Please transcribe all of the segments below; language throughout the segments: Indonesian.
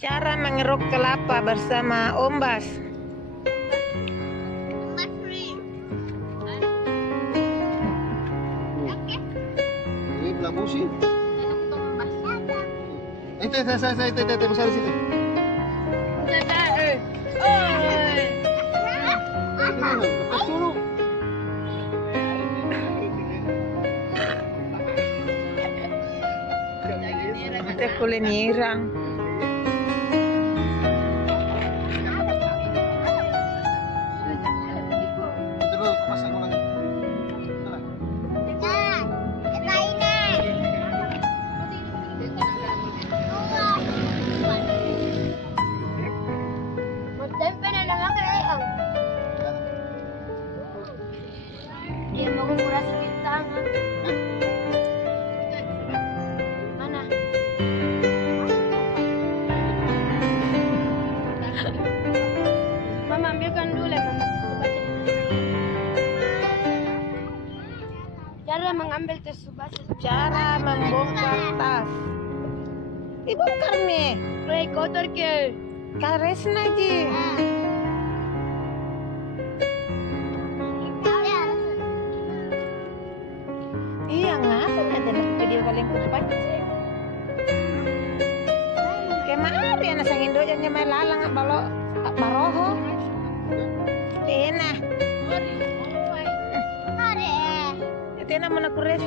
Cara mengeruk kelapa bersama Om Bas. Ini pelabusi. Saya besar di situ. Lepas dulu. Kita kulinerang. Terus pasang lagi. Dia mau kuras bintang. Mana? Mama ambilkan dulu Mama. Cara mengambil tes subasa. Cara membongkar tas. Dibongkar nih. Rey kotor ke. Karesna ji. Iya ngapa ada video kalian kupat sih? Kemari anak sangin doja nyamai lalang balo baroho. Tena. Tena mana kures?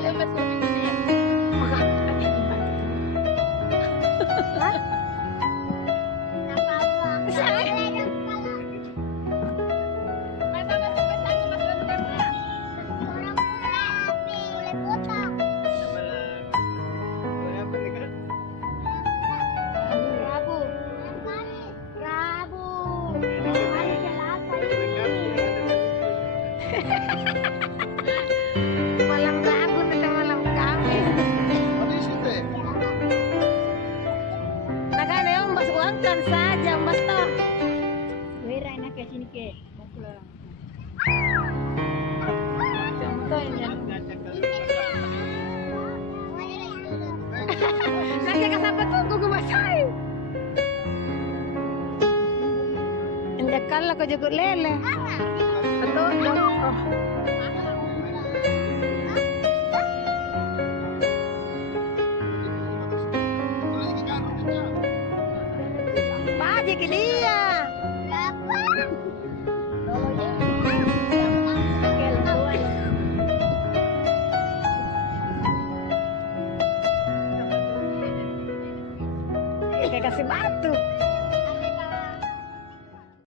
Malam Rabu atau malam Kamis. Ada di situ. Nah kan ya Mbak uangkan saja Mbak toh. Wira enak ke sini ke. Contohnya. Nah kayak sampai tunggu gue masai. Injak kalah kau jago lele. Betul dong. Oh. Pagi ke dia. Kayak kasih batu.